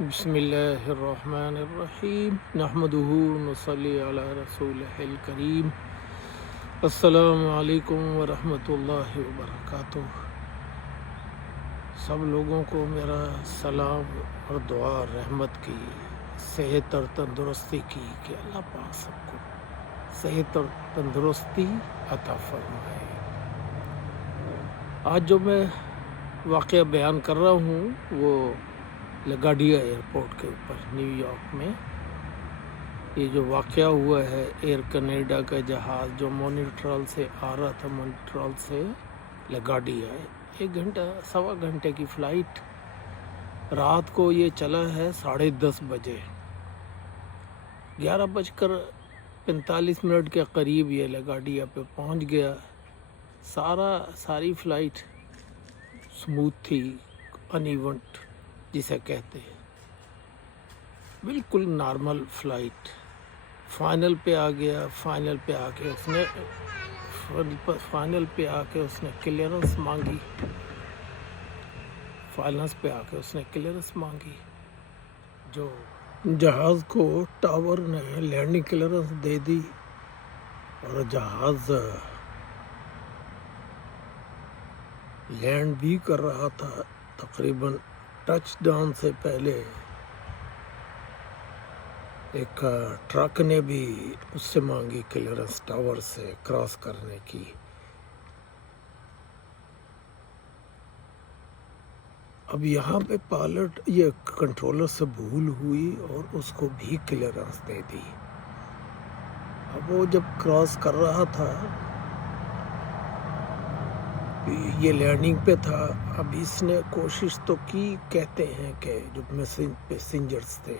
بسم اللہ الرحمن الرحیم نحمدہ نصلی علی رسولہ الکریم السلام علیکم ورحمۃ اللہ وبرکاتہ۔ سب لوگوں کو میرا سلام اور دعا رحمت کی، صحت اور تندرستی کی کہ اللہ پاک سب کو صحت اور تندرستی عطا فرمائے۔ آج جو میں واقعہ بیان کر رہا ہوں وہ لگاڈیا ایئرپورٹ کے اوپر نیو یارک میں یہ جو واقعہ ہوا ہے، ایئر کینیڈا کا جہاز جو مونٹریال سے آ رہا تھا، مونٹریال سے لگاڈیا، 1 گھنٹے کی فلائٹ، رات کو یہ چلا ہے 10:30 بجے، 11:45 کے قریب یہ لگاڈیا پہ پہنچ گیا۔ ساری فلائٹ سموتھ تھی، ان ایونٹ جسے کہتے ہیں، بالکل نارمل فلائٹ۔ فائنل پہ آ گیا، فائنل پہ آ کے اس نے کلیئرنس مانگی، جو جہاز کو ٹاور نے لینڈنگ کلیئرنس دے دی اور جہاز لینڈ بھی کر رہا تھا۔ تقریباً ٹچ ڈاؤن سے پہلے ایک ٹرک نے بھی اس سے مانگی کلیئرنس ٹاور سے کراس کرنے کی۔ اب یہاں پہ پائلٹ یہ کنٹرولر سے بھول ہوئی اور اس کو بھی کلیئرنس دے دی۔ اب وہ جب کراس کر رہا تھا، یہ لینڈنگ پہ تھا، اب اس نے کوشش تو کی، کہتے ہیں کہ جو پیسنجرز تھے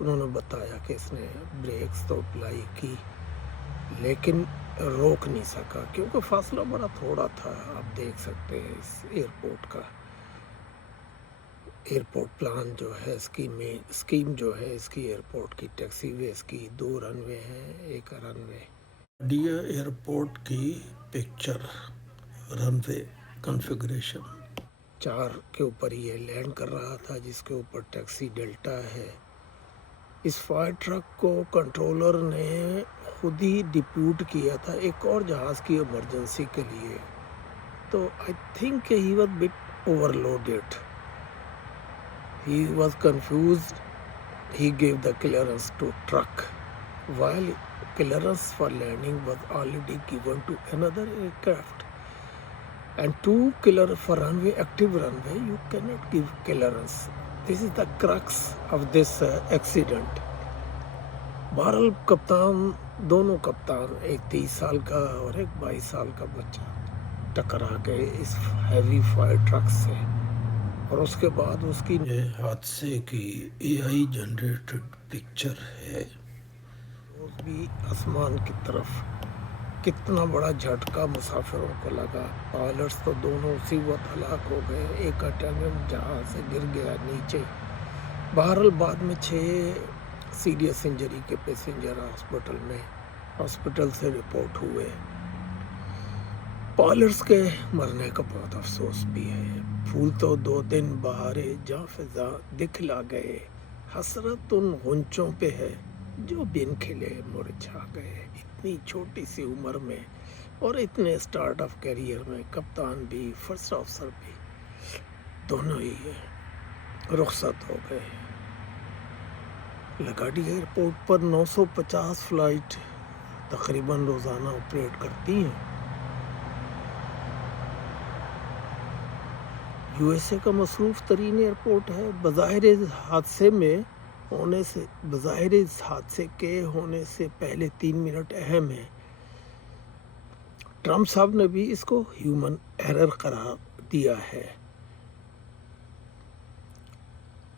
انہوں نے بتایا کہ اس نے بریکس تو اپلائی کی لیکن روک نہیں سکا کیونکہ فاصلہ بڑا تھوڑا تھا۔ آپ دیکھ سکتے ہیں اس ایئرپورٹ کا ایئرپورٹ پلان جو ہے، اسکیم جو ہے اس کی ایئرپورٹ کی، ٹیکسی ویز کی 2 رن وے ہیں، 1 رن وے۔ ڈیا ایئرپورٹ کی پکچر، رن وے کنفیگریشن 4 کے اوپر یہ لینڈ کر رہا تھا، جس کے اوپر ٹیکسی ڈیلٹا ہے۔ اس فائر ٹرک کو کنٹرولر نے خود ہی ڈپیوٹ کیا تھا ایک اور جہاز کی ایمرجنسی کے لیے، تو I think he was but overloaded, he was confused, he gave the clearance to truck while clearance for landing was already given to another aircraft. And to clear for runway, active runway, you cannot give clearance. This is the crux of this accident. بہرحال کپتان، دونوں کپتان، ایک 30 سال کا اور ایک 22 سال کا بچہ ٹکرا گئے اس ہیوی فائر ٹرک سے، اور اس کے بعد اس کی حادثے کی AI جنریٹڈ پکچر ہے۔ بھی آسمان کی طرف کتنا بڑا جھٹکا مسافروں کو لگا، پائلٹس تو دونوں اسی وقت ہلاک ہو گئے، ایک اٹینڈنٹ جہاز سے گر گیا نیچے۔ بہرحال بعد میں 6 سیریس انجری کے پیسنجر ہاسپٹل سے رپورٹ ہوئے۔ پائلٹس کے مرنے کا بہت افسوس بھی ہے۔ پھول تو 2 دن بہارے جاں فضا دکھلا گئے، حسرت ان غنچوں پہ ہے جو بن کھلے مرجھا گئے۔ اتنی چھوٹی سی عمر میں اور اتنے سٹارٹ آف کیریئر میں کپتان بھی فرسٹ آفیسر بھی دونوں ہی رخصت ہو گئے۔ لگاڈیا ایئرپورٹ پر 950 فلائٹ تقریباً روزانہ آپریٹ کرتی ہیں۔ USA کا مصروف ترین ایئرپورٹ ہے۔ بظاہر اس حادثے کے ہونے سے پہلے 3 منٹ اہم ہیں۔ ٹرمپ صاحب نے بھی اس کو ہیومن ایرر قرار دیا ہے۔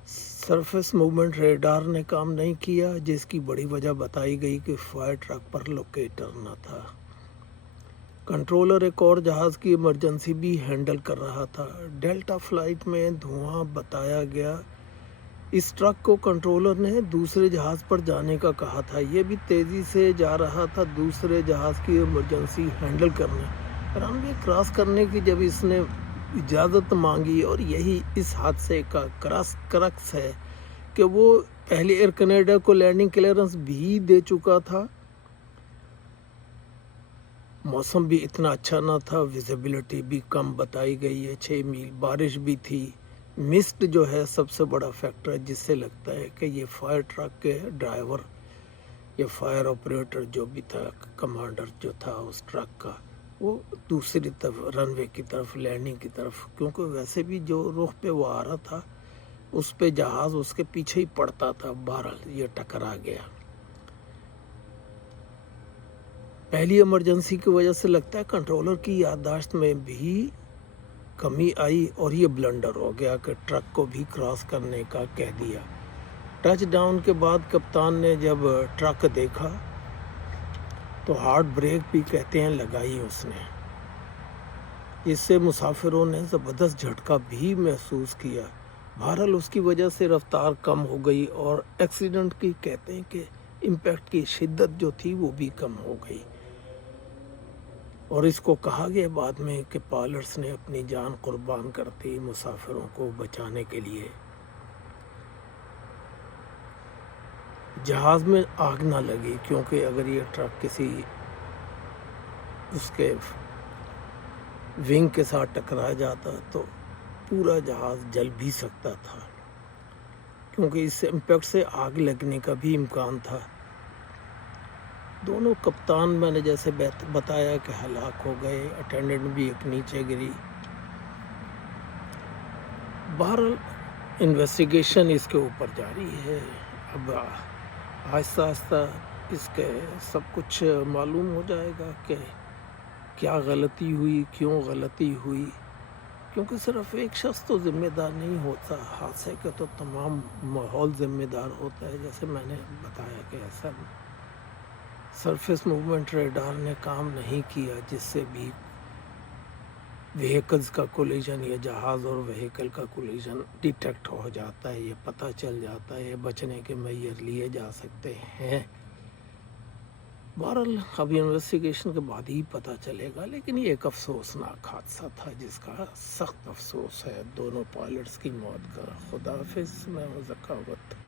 سرفیس موومنٹ ریڈار نے کام نہیں کیا، جس کی بڑی وجہ بتائی گئی کہ فائر ٹرک پر لوکیٹر نہ تھا۔ کنٹرولر ایک اور جہاز کی ایمرجنسی بھی ہینڈل کر رہا تھا۔ ڈیلٹا فلائٹ میں دھواں بتایا گیا۔ اس ٹرک کو کنٹرولر نے دوسرے جہاز پر جانے کا کہا تھا، یہ بھی تیزی سے جا رہا تھا دوسرے جہاز کی ایمرجنسی ہینڈل کرنے، رن وے کراس کرنے کی جب اس نے اجازت مانگی، اور یہی اس حادثے کا کرکس ہے کہ وہ پہلے ایئر کینیڈا کو لینڈنگ کلیئرنس بھی دے چکا تھا، موسم بھی اتنا اچھا نہ تھا، ویزیبلٹی بھی کم بتائی گئی ہے، 6 میل، بارش بھی تھی۔ مسٹ جو ہے سب سے بڑا فیکٹر ہے جس سے لگتا ہے کہ یہ فائر ٹرک کے ڈرائیور یا فائر آپریٹر جو بھی تھا، کمانڈر جو تھا اس ٹرک کا، وہ دوسری طرف رن وے کی طرف، لینڈنگ کی طرف، کیونکہ ویسے بھی جو رخ پہ وہ آ رہا تھا اس پہ جہاز اس کے پیچھے ہی پڑتا تھا، بہرحال یہ ٹکرا گیا۔ پہلی ایمرجنسی کی وجہ سے لگتا ہے کنٹرولر کی یادداشت میں بھی کمی آئی اور یہ بلنڈر ہو گیا کہ ٹرک کو بھی کراس کرنے کا کہہ دیا۔ ٹچ ڈاؤن کے بعد کپتان نے جب ٹرک دیکھا تو ہارڈ بریک بھی کہتے ہیں لگائی اس نے، اس سے مسافروں نے زبردست جھٹکا بھی محسوس کیا۔ بہرحال اس کی وجہ سے رفتار کم ہو گئی اور ایکسیڈنٹ کی کہتے ہیں کہ امپیکٹ کی شدت جو تھی وہ بھی کم ہو گئی، اور اس کو کہا گیا بعد میں کہ پائلٹس نے اپنی جان قربان کر دی مسافروں کو بچانے کے لیے۔ جہاز میں آگ نہ لگی، کیونکہ اگر یہ ٹرک کسی اس کے ونگ کے ساتھ ٹکرا جاتا تو پورا جہاز جل بھی سکتا تھا، کیونکہ اس امپیکٹ سے آگ لگنے کا بھی امکان تھا۔ دونوں کپتان میں نے جیسے بتایا کہ ہلاک ہو گئے، اٹینڈنٹ بھی ایک نیچے گری۔ بہرحال انویسٹیگیشن اس کے اوپر جاری ہے، اب آہستہ آہستہ اس کے سب کچھ معلوم ہو جائے گا کہ کیا غلطی ہوئی، کیوں غلطی ہوئی، کیونکہ صرف ایک شخص تو ذمہ دار نہیں ہوتا حادثے کا، تو تمام ماحول ذمہ دار ہوتا ہے۔ جیسے میں نے بتایا کہ ایسا سرفیس موومنٹ ریڈار نے کام نہیں کیا، جس سے بھی وہیکلز کا کولیجن یا جہاز اور وہیکل کا کولیجن ڈیٹیکٹ ہو جاتا ہے، یہ پتہ چل جاتا ہے، بچنے کے معیار لیے جا سکتے ہیں۔ بہرحال اب انویسٹیگیشن کے بعد ہی پتہ چلے گا، لیکن یہ ایک افسوسناک حادثہ تھا جس کا سخت افسوس ہے دونوں پائلٹس کی موت کا۔ خدا حافظ، میں ہوں ذکاوت۔